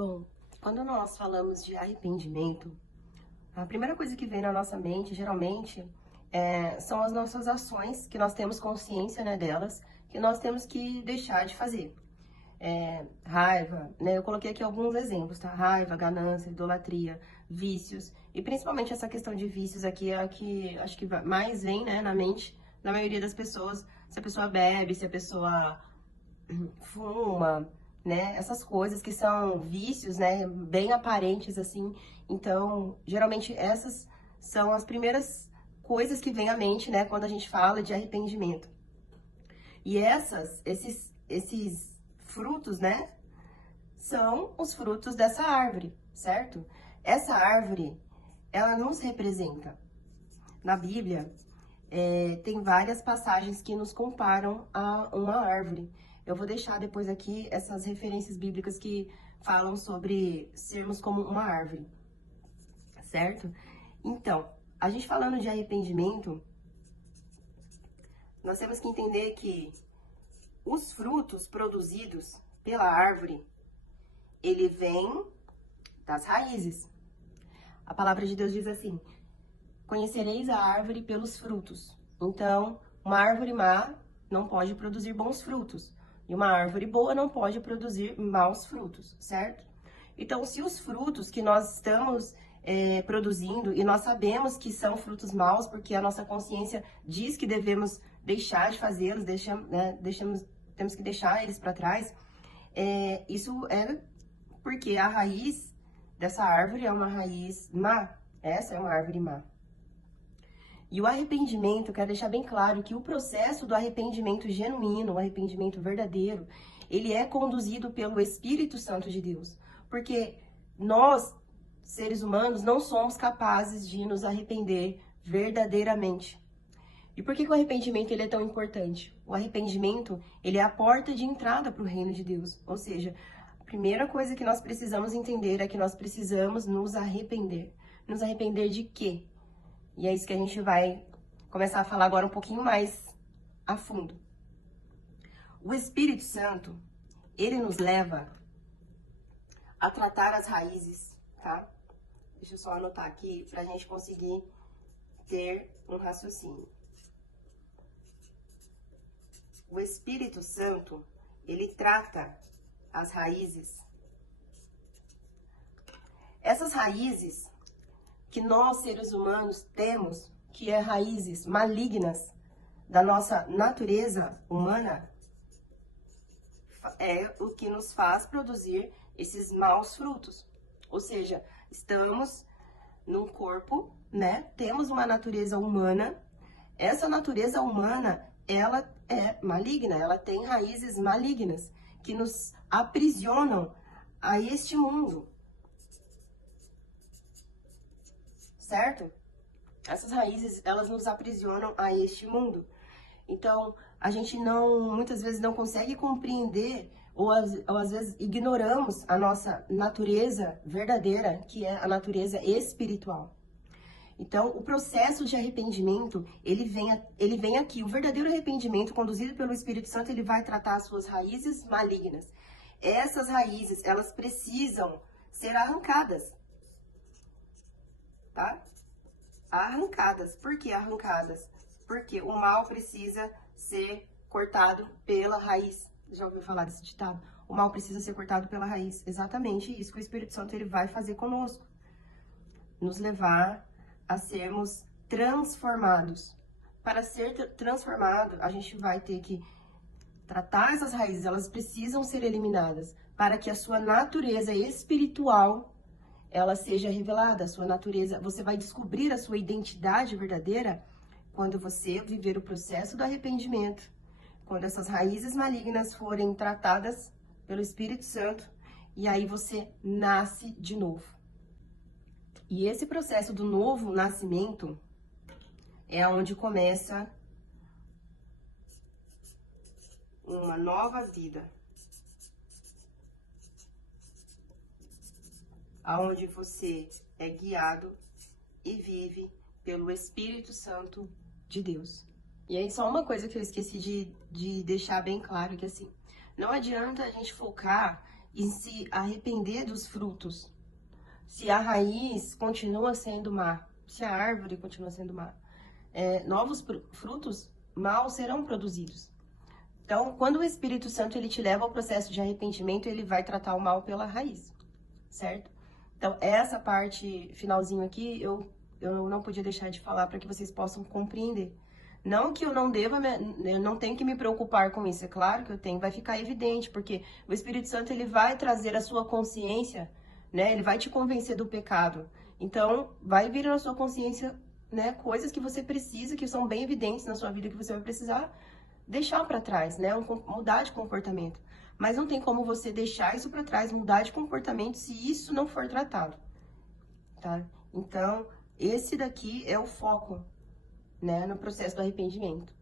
Bom, quando nós falamos de arrependimento, a primeira coisa que vem na nossa mente, geralmente, são as nossas ações, que nós temos consciência, né, delas, que nós temos que deixar de fazer. Raiva, né? Eu coloquei aqui alguns exemplos, tá? Raiva, ganância, idolatria, vícios. E principalmente essa questão de vícios aqui é a que acho que mais vem, né, na mente da maioria das pessoas. Se a pessoa bebe, se a pessoa fuma, né? Essas coisas que são vícios, né? Bem aparentes, assim. Então, geralmente essas são as primeiras coisas que vêm à mente, né? Quando a gente fala de arrependimento. E esses frutos, né? São os frutos dessa árvore, certo? Essa árvore, ela nos representa. Na Bíblia, tem várias passagens que nos comparam a uma árvore. Eu vou deixar depois aqui essas referências bíblicas que falam sobre sermos como uma árvore, certo? Então, a gente falando de arrependimento, nós temos que entender que os frutos produzidos pela árvore, ele vem das raízes. A palavra de Deus diz assim: conhecereis a árvore pelos frutos. Então, uma árvore má não pode produzir bons frutos. E uma árvore boa não pode produzir maus frutos, certo? Então, se os frutos que nós estamos produzindo, e nós sabemos que são frutos maus, porque a nossa consciência diz que devemos deixar de fazê-los, temos que deixar eles para trás, isso é porque a raiz dessa árvore é uma raiz má. Essa é uma árvore má. E o arrependimento, eu quero deixar bem claro que o processo do arrependimento genuíno, o arrependimento verdadeiro, ele é conduzido pelo Espírito Santo de Deus. Porque nós, seres humanos, não somos capazes de nos arrepender verdadeiramente. E por que o arrependimento ele é tão importante? O arrependimento, ele é a porta de entrada para o reino de Deus. Ou seja, a primeira coisa que nós precisamos entender é que nós precisamos nos arrepender. Nos arrepender de quê? E é isso que a gente vai começar a falar agora um pouquinho mais a fundo. O Espírito Santo, ele nos leva a tratar as raízes, tá? Deixa eu só anotar aqui para a gente conseguir ter um raciocínio. O Espírito Santo, ele trata as raízes. Essas raízes que nós, seres humanos, temos, que é raízes malignas da nossa natureza humana, é o que nos faz produzir esses maus frutos. Ou seja, estamos num corpo, né? Temos uma natureza humana. Essa natureza humana, ela é maligna, ela tem raízes malignas que nos aprisionam a este mundo. Certo? Essas raízes, elas nos aprisionam a este mundo. Então, a gente muitas vezes não consegue compreender, ou às vezes ignoramos a nossa natureza verdadeira, que é a natureza espiritual. Então, o processo de arrependimento, ele vem aqui. O verdadeiro arrependimento, conduzido pelo Espírito Santo, ele vai tratar as suas raízes malignas. Essas raízes, elas precisam ser arrancadas. Tá? Arrancadas. Por que arrancadas? Porque o mal precisa ser cortado pela raiz. Já ouviu falar desse ditado? O mal precisa ser cortado pela raiz. Exatamente isso que o Espírito Santo ele vai fazer conosco. Nos levar a sermos transformados. Para ser transformado, a gente vai ter que tratar essas raízes. Elas precisam ser eliminadas para que a sua natureza espiritual ela seja revelada, a sua natureza. Você vai descobrir a sua identidade verdadeira quando você viver o processo do arrependimento, quando essas raízes malignas forem tratadas pelo Espírito Santo, e aí você nasce de novo. E esse processo do novo nascimento é onde começa uma nova vida. Aonde você é guiado e vive pelo Espírito Santo de Deus. E aí, só uma coisa que eu esqueci de deixar bem claro, que assim, não adianta a gente focar e se arrepender dos frutos. Se a raiz continua sendo má, se a árvore continua sendo má, novos frutos maus serão produzidos. Então, quando o Espírito Santo ele te leva ao processo de arrependimento, ele vai tratar o mal pela raiz, certo? Então, essa parte finalzinho aqui, eu não podia deixar de falar para que vocês possam compreender. Não que eu não deva, eu não tenho que me preocupar com isso, é claro que eu tenho, vai ficar evidente, porque o Espírito Santo ele vai trazer a sua consciência, né? Ele vai te convencer do pecado. Então, vai vir na sua consciência, né, coisas que você precisa, que são bem evidentes na sua vida, que você vai precisar deixar para trás, né? Mudar de comportamento. Mas não tem como você deixar isso para trás, mudar de comportamento, se isso não for tratado, tá? Então, esse daqui é o foco, né, no processo do arrependimento.